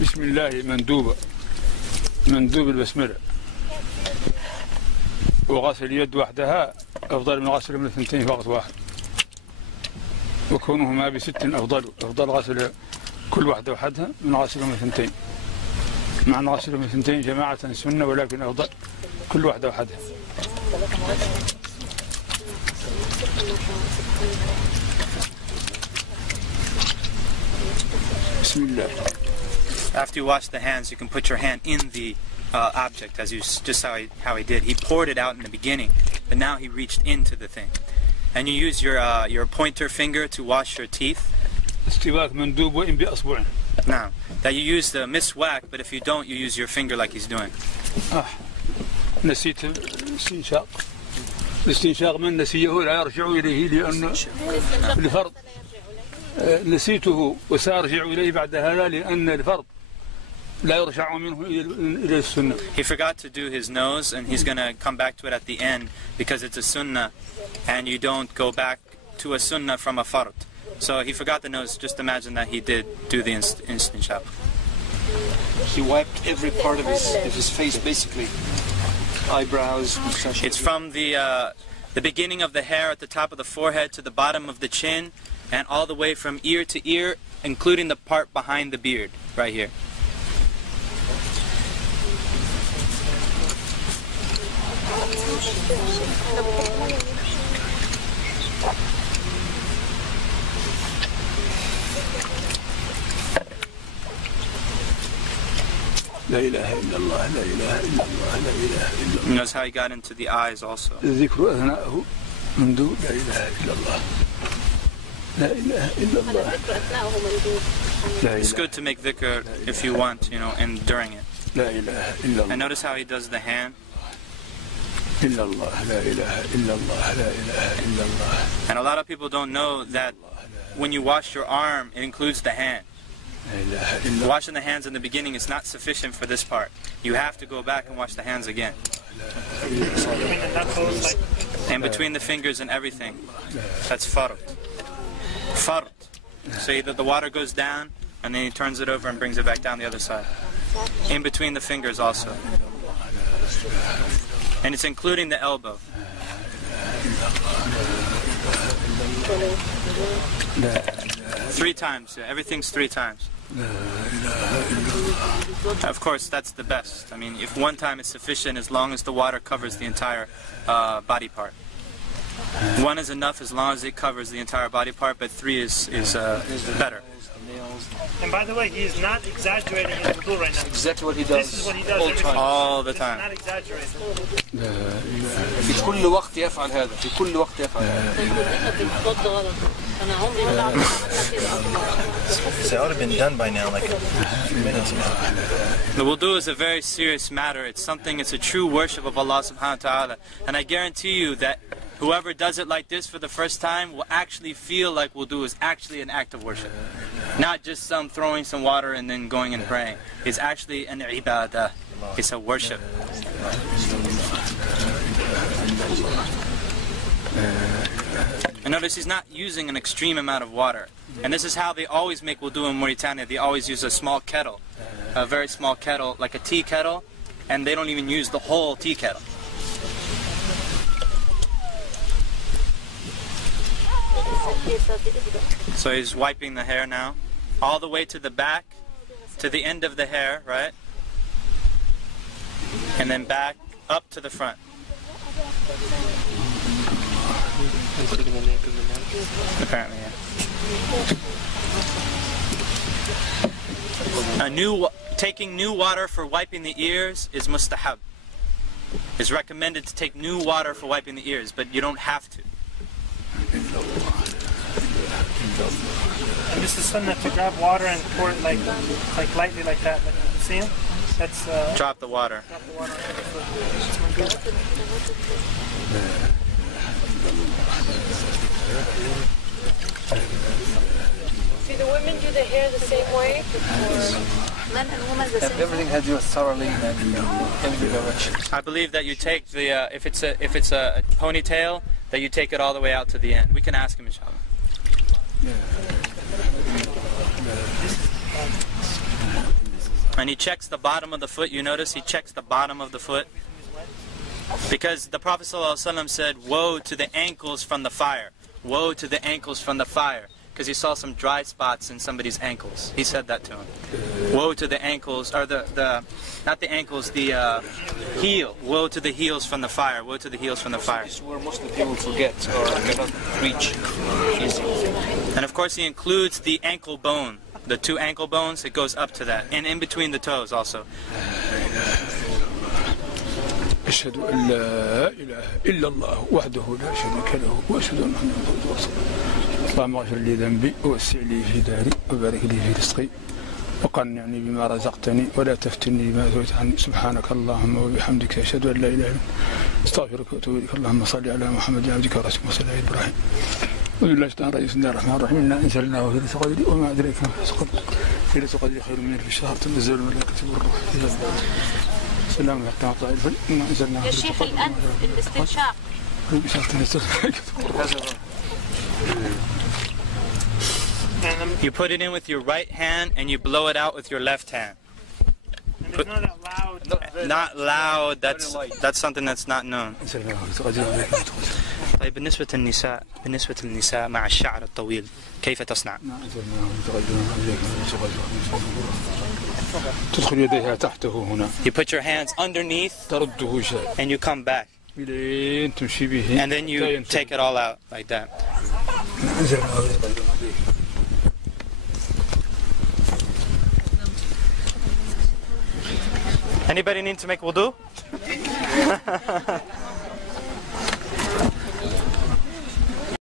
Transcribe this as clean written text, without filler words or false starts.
بسم الله مندوب البسملة، وغسل اليد وحدها أفضل من غسل من الثنتين فقط واحد، وكونهما بست أفضل غسل كل واحدة وحدها من غسل من الثنتين، مع أن غسل من الثنتين جماعة سنة، ولكن أفضل كل واحدة وحدها. بسم الله. After you wash the hands, you can put your hand in the object, as you just how he did. He poured it out in the beginning, but now he reached into the thing. And you use your pointer finger to wash your teeth. Now, that you use the miswak, but if you don't, you use your finger like he's doing. نسيت الاستنشاق من نسيه لا يرجع إليه لأن الفرض نسيته وسأرجع إليه بعد هذا لأن الفرض لا يرجع منه إلى السنة. He forgot to do his nose, and he's going to come back to it at the end because it's a sunnah, and you don't go back to a sunnah from a fard. So he forgot the nose. Just imagine that he did do the istinshaq. He wiped every part of his face, basically. Eyebrows, mustache. It's from the beginning of the hair at the top of the forehead to the bottom of the chin, and all the way from ear to ear, including the part behind the beard, right here. لا إله إلا الله لا إله إلا الله لا إله إلا الله. Notice how he got into the eyes also. الذكر أثناءه منذ لا إله إلا الله لا إله إلا الله. It's good to make dhikr if you want, and during it. لا إله إلا الله. And notice how he does the hand. إلا الله لا إله إلا الله لا إله إلا الله. And a lot of people don't know that when you wash your arm, it includes the hand. Washing the hands in the beginning is not sufficient for this part. You have to go back and wash the hands again. And between the fingers and everything. That's fard. Fard. So either the water goes down, and then he turns it over and brings it back down the other side. In between the fingers also. And it's including the elbow. Three times, yeah. Everything's 3 times. Of course, that's the best. I mean, if one time is sufficient, as long as the water covers the entire body part. 1 is enough as long as it covers the entire body part, but 3 is better. And by the way, he is not exaggerating his wudu right now. Exactly what he does. This is what he does all the time. Not exaggerating. في كل وقت يفعل هذا. في كل وقت يفعل هذا. It ought to have been done by now, like a few minutes ago. The wudu is a very serious matter. It's a true worship of Allah subhanahu wa ta'ala. And I guarantee you that whoever does it like this for the first time will actually feel like wudu is actually an act of worship. Not just throwing some water and then going and praying. It's actually an ibadah. It's a worship. And notice he's not using an extreme amount of water. And this is how they always make wudu in Mauritania. They always use a small kettle. A very small kettle, like a tea kettle. And they don't even use the whole tea kettle. So he's wiping the hair now, all the way to the back, to the end of the hair, right? And then back up to the front. Apparently, yeah. Taking new water for wiping the ears is mustahab. It's recommended to take new water for wiping the ears, but you don't have to. And this is sunnah to grab water and pour it like lightly like that. Like, see him? That's drop the water. Drop the water. Do the women do the hair the same way? Men and women the same way? Everything has to do thoroughly in every direction. I believe that you take the if it's a ponytail, that you take it all the way out to the end. We can ask him, inshallah. And he checks the bottom of the foot. You notice he checks the bottom of the foot. Because the Prophet ﷺ said, woe to the ankles from the fire. Woe to the ankles from the fire. Because he saw some dry spots in somebody's ankles. He said that to him. Woe to the ankles, or not the ankles, the heel. Woe to the heels from the fire. Woe to the heels from the fire. This is where most of the people forget or cannot reach easily. And of course he includes the ankle bone. The 2 ankle bones, it goes up to that. And in between the toes also. أشهد أن لا إله إلا الله وحده لا شريك له وأشهد أن محمدا عبده ورسوله اللهم اغفر لي ذنبي ووسع لي في داري وبارك لي في رزقي وقنعني بما رزقتني ولا تفتني بما زويت عني سبحانك اللهم وبحمدك أشهد أن لا إله إلا أنت أستغفرك وأتوب إليك اللهم صل على محمد عبدك ورسولك وصل على إبراهيم وبالله الرحمن بسم الله الرحمن الرحيم إنا أنزلناه في ليلة القدر وما أدريك ما ليلة القدر خير من ألف شهر تنزل الملائكة والروح فيها سلام يا شيخ الآن الاستنشاق. You put it in with your right hand and you blow it out with your left hand. And it's not that loud. Not loud. That's something that's not known. طيب بالنسبة للنساء مع الشعر الطويل كيف تصنع؟ تدخل يديها تحته هنا. You put your hands underneath ترده شيء. and you come back. تمشي به. And then you take it all out like that. Anybody need to make wudu?